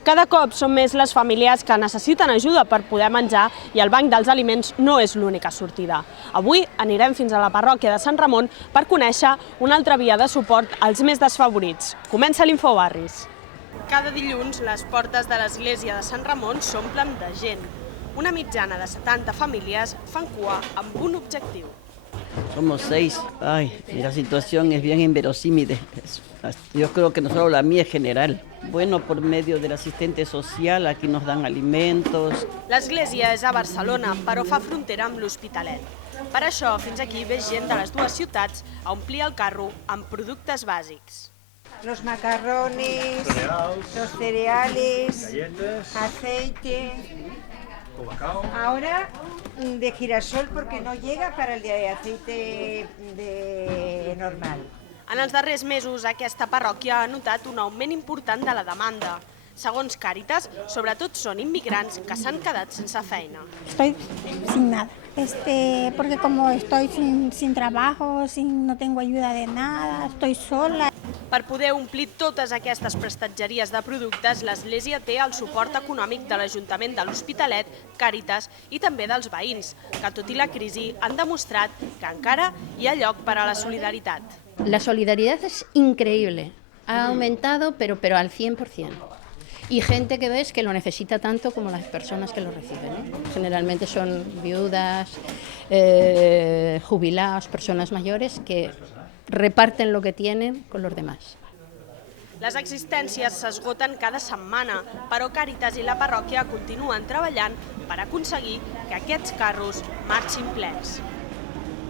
Cada cop són més les famílies que necessiten ajuda per poder menjar i el banc dels aliments no és l'única sortida. Avui anirem fins a la parròquia de Sant Ramon per conèixer una altra via de suport als més desfavorits. Comença l'Infobarris. Cada dilluns les portes de l'església de Sant Ramon s'omplen de gent. Una mitjana de 70 famílies fan cua amb un objectiu. Somos 6. Ay, la situación es bien inverosímil. Yo creo que no solo la mía, es general. Bueno, por medio del asistente social, aquí nos dan alimentos. L'església és a Barcelona, però fa frontera amb l'Hospitalet. Per això, fins aquí ve gent de les dues ciutats a omplir el carro amb productes bàsics. Los macarrones, los cereales, aceite. Ahora de girasol porque no llega para el de aceite normal. En els darrers mesos, aquesta parròquia ha notat un augment important de la demanda. Segons Càritas, sobretot són immigrants que s'han quedat sense feina. Estoy sin nada, porque como estoy sin trabajo, no tengo ayuda de nada, estoy sola. Per poder omplir totes aquestes prestatgeries de productes, l'església té el suport econòmic de l'Ajuntament de l'Hospitalet, Càritas i també dels veïns, que tot i la crisi han demostrat que encara hi ha lloc per a la solidaritat. La solidaridad es increíble, ha aumentado pero al 100%. Y gente que ves que lo necesita tanto como las personas que lo reciben, ¿eh? Generalmente son viudas, jubilados, personas mayores que reparten lo que tienen con los demás. Les existències s'esgoten cada setmana, però Càritas i la parròquia continuen treballant per aconseguir que aquests carros marxin plens.